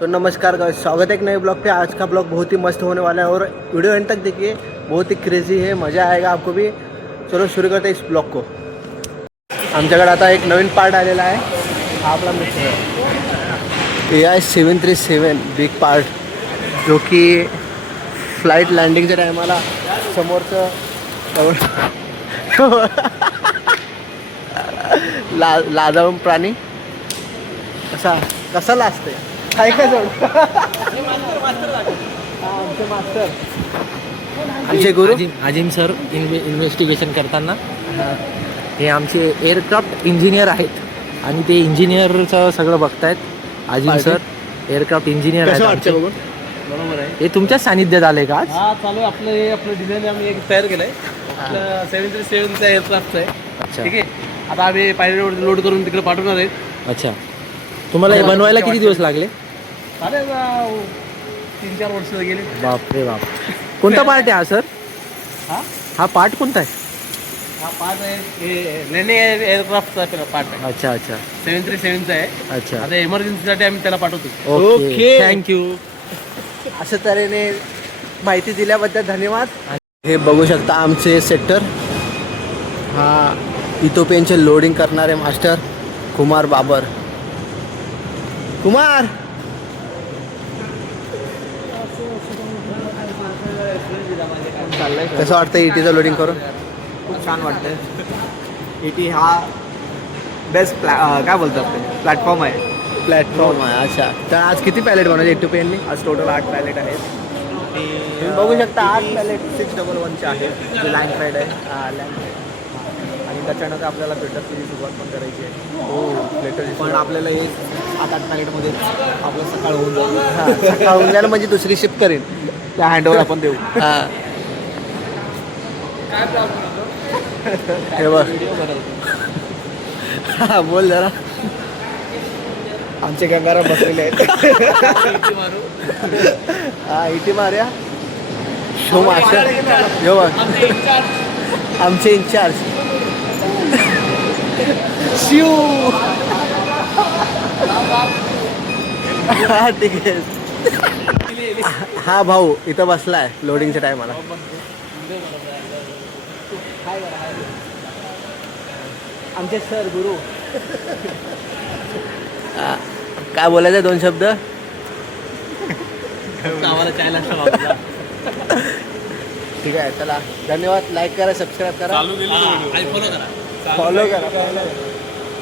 तो नमस्कार गाइस, स्वागत है एक नए ब्लॉग पे। आज का ब्लॉग बहुत ही मस्त होने वाला है और वीडियो एंड तक देखिए, बहुत ही क्रेजी है, मज़ा आएगा आपको भी। चलो शुरू करते हैं इस ब्लॉग को। आमच्याकडे आता एक नवीन पार्ट आलेला आहे, हा आपला मित्र AI 737 बिग पार्ट, जो की फ्लाईट लँडिंगच्या टायमाला समोरचं लाजाळून प्राणी कसा लाजते काय काय जोड आमचे मास्टर आमचे गुरु आजिम सर इन्व्हेस्टिगेशन करताना हे आमचे एअरक्राफ्ट इंजिनियर आहेत आणि ते इंजिनियरचं सगळं बघतायत। आजिम सर एअरक्राफ्ट इंजिनियर आहेत आमचे। बरोबर आहे, हे तुमच्याच सानिध्यात आले का आज? हा चालू आहे आपलं. हे आपलं डिझाईन आम्ही एक तयार केलंय, आपलं 737चा एअरक्राफ्टचं आहे. अच्छा ठीक आहे, आता आम्ही पायलटवर लोड करून तिकडे पाठवणार आहेत. अच्छा, तुम्हाला हे बनवायला किती दिवस लागले? चालेल 3-4 वर्ष गेले. बापरे बाप, कोणता पार्ट आहे हा सर? हा पार्ट कोणता आहे? हा पार्ट आहे, हे लँडिंग एअरक्राफ्टचा पार्ट आहे. अच्छा अच्छा 737चा आहे. अच्छा, आता इमर्जन्सीसाठी आम्ही त्याला पाठवतो. Okay thank you. अशा तऱ्हेने माहिती दिल्याबद्दल धन्यवाद। हे बघू शकता आमचे सेक्टर, हा इथोपियनचे लोडिंग करणारे मास्टर कुमार बाबर। कुमार कसं वाटतं ETचं लोडिंग करून? खूप छान वाटतं. ET हा बेस्ट काय बोलतात ते प्लॅटफॉर्म आहे. प्लॅटफॉर्म आहे. अच्छा, तर आज किती पायलट बनवले इथोपियननी? आज टोटल 8 पायलट आहेत. तुम्ही बघू शकता 8 पायलट 611चे आहे, जे लँड फ्लाईट आहे. आणि त्याच्यानंतर आपल्याला पेटरची सुरुवात पण करायची आहे. हो, लेटर पण आपल्याला हे 8 पायलटमध्ये आपलं सकाळ होऊन जाईल. सकाळ होऊन जायला म्हणजे दुसरी शिफ्ट करेन. त्या हँडओव्हर आपण देऊ. हां, हे बघ. हा बोल जरा. आमचे गंगाराम बसलेले आहेत. हा इथे मारूया. शो मास्टर हे बघ, आमचे इन्चार्ज शिव. हा ठीक आहे. हा भाऊ इथं बसलाय लोडिंगच्या टायमाला. आमचे सर गुरु. काय बोलायचं 2 शब्द? आम्हाला चायला ठेवा. ठीक आहे, चला धन्यवाद. लाईक करा, सबस्क्राईब करा, फॉलो करा. फॉलो करा.